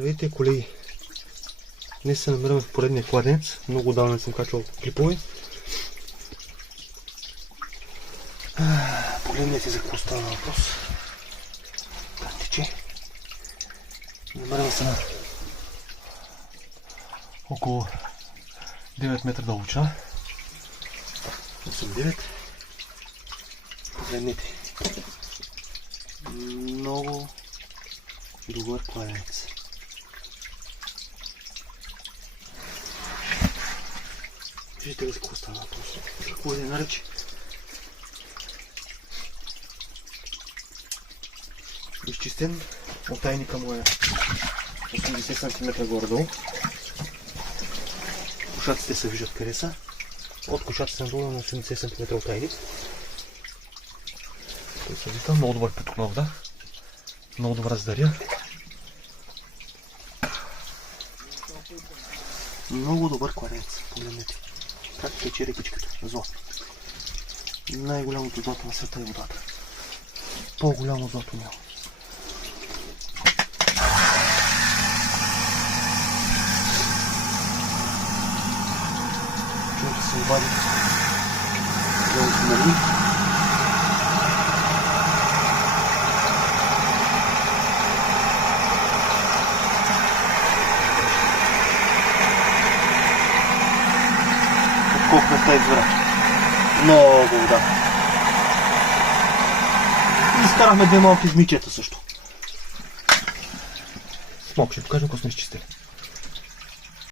Здравейте, колеги! Днес се намираме в поредния кладенец. Много давно не съм качвал клипове. Погледнете за какво става въпрос. Как тече. Намираме се на около 9 метра дълбочина. 8-9. Погледнете. Много добър кладенец. Виждате ли какво става въпрос? Какво да нарече? Изчистен от тайника му е 80 см горе-долу. Кошаците се виждат къде са. От кошаците надолу на 80 см от тайник. Той се вика, много добър поток на вода. Много добра здаря. Много добър кладенец. Погледнете. Как тече рекичката. Злато. Най-голямото злато на света е водата. По-голямо злато няма. Човек се обади да усмели. Колко на тази извора. Много вода. Изкарахме две малки змичета също. Смок, ще покажем какво сме изчистили.